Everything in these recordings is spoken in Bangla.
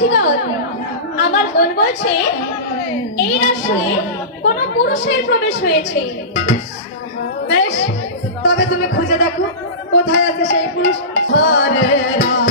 সখীগণ, আমার মন বলছে এই রাশে কোনো পুরুষের প্রবেশ হয়েছে। বেশ, তবে তুমি খুঁজে দেখো কোথায় আছে সেই পুরুষ। হরে রাম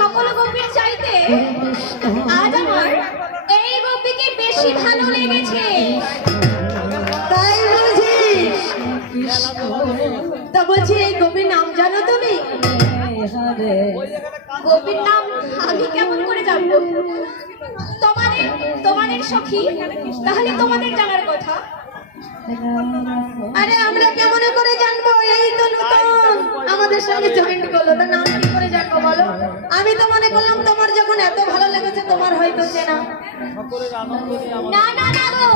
সকল গোপীর চাইতে আজ আমার এই গোপীকে বেশি ভালো লেগেছে। তাই বুঝিস? তা বলছি এই গোপীর নাম জানো তুমি? গোপীর নাম আমি কেমন করে জানবো? তোমাদের সখী, তাহলে তোমাদের জানার কথা। আরে আমরা কেমন করে জানবো? এই তো নতুন আমাদের সঙ্গে জয়েন্ট করলো, তার নাম কি করে জানবো বলো? আমি তো মনে করলাম তোমার যখন এত ভালো লেগেছে তোমার হয়তো চেনা। না না না গো,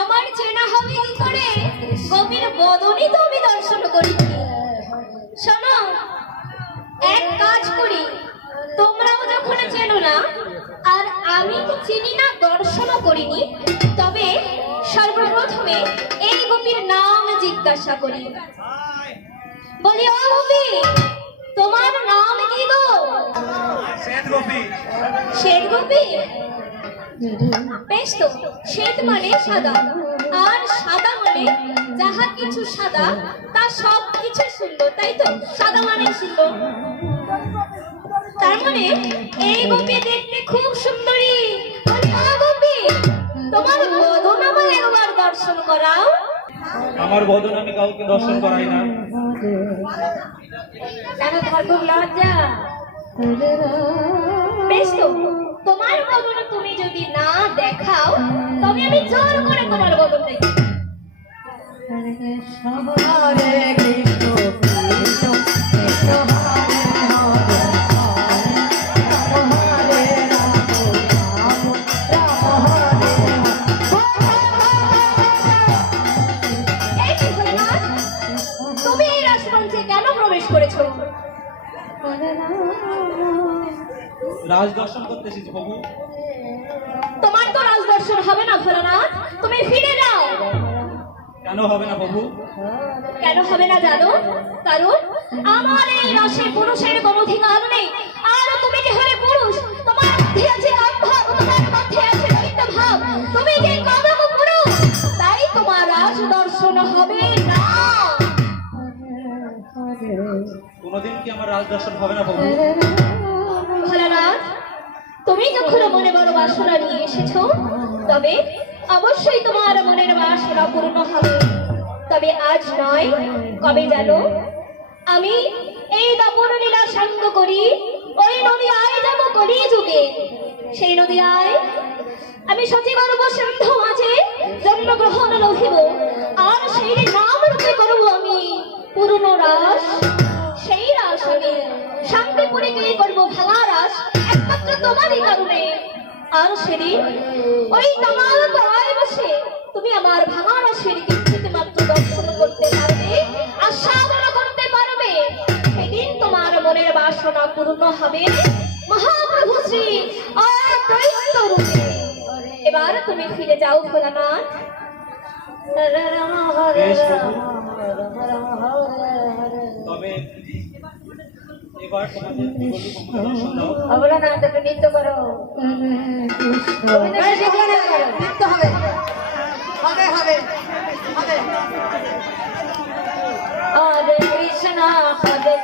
আমার চেনা হবে কি করে? গোপীর বদনই তো আমি দর্শন করি। শোনো, এক কাজ করি, তোমরাও যখন চেনো না আর আমি তো চিনি না, দর্শনও করিনি, তবে সর্বপ্রথমে এই গোপীর নাম জিজ্ঞাসা করি। বলি, ও গোপী, তোমার নাম কি গো? শ্বেত গোপী। শ্বেত গোপী? বেশ তো, শ্বেত মানে সাদা, আর সাদা মানে যাহা কিছু সাদা তা সব কিছু সুন্দর, তাই তো? সাদা মানে সুন্দর। তার মানে এই গোপী দেখতে খুব সুন্দরী। বলি, ও গোপী, তোমার বদন আমায় একবার দর্শন করাও। আমার বদন আমি কাউকে দর্শন করাই না। কেন, তোমার খুব লজ্জা? বেশ তো, তোমার বদন তুমি যদি না দেখাও তবে আমি জোর করে তোমার বদন দেখি। হরে কৃষ্ণ কৃষ্ণ কৃষ্ণ হরে হরে হরে রাম রাম রাম হরে এই কি ভোলেনাথ, তুমি এই রাজমঞ্চে কেন প্রবেশ করেছো? রাজ দর্শন করতে এসেছি প্রভু। তোমার তো রাজ দর্শন হবে না ভোলেনাথ, তুমি ফিরে যাও। কেন হবে না প্রভু? কেন হবে না জানো? কারণ আমার এই রাশে পুরুষের কোনো অধিকার নেই। আর তুমি যে হলে পুরুষ, তোমার মধ্যে আছে কামভাব, তোমার মধ্যে আছে দৈত্যভাব, তুমি যে কামক পুরুষ, তাই তোমার রাজ দর্শন হবে না। কোনোদিন কি আমার রাজ দর্শন হবে না প্রভু? ভোলানাথ, তুমি যখন মনে বড় বাসনা নিয়ে এসেছো, তবে অবশ্যই তোমার মনের বাসনা পূর্ণ হবে। তবে আজ নয়, কবে জানো? আমি এই দাপন লীলা সাঙ্গ করি ওই নদী আয় যাব কলি যুগে। সেই নদী আয় আমি সচিবার্ব সিন্ধু মাঝে জন্মগ্রহণ লভিব, আর সেই নাম রূপে করব আমি পূর্ণ রাস। সেই রাস আমি শান্তিপুরে গিয়ে করবো ভাঙা রাস, একমাত্র তোমারই কারণে। আর সেদিন ওই তামাল তলায় বসে তুমি আমার ভাঙা রাসের কিঞ্চিত মাত্র দর্শন করতে পারবে, আস্বাদন করতে পারবে। সেদিন তোমার মনের বাসনা পূর্ণ হবে মহাপ্রভু শ্রী অদ্বৈত রূপে। এবার তুমি ফিরে যাও ভোলানাথ। বেশ প্রভু, তবে এবার তোমাদের কি বলবো প্রভু, দর্শন দাও। ভোলানাথ, একটু নৃত্য করো। নৃত্য হবে হবে হবে হবে। হরে কৃষ্ণ হরে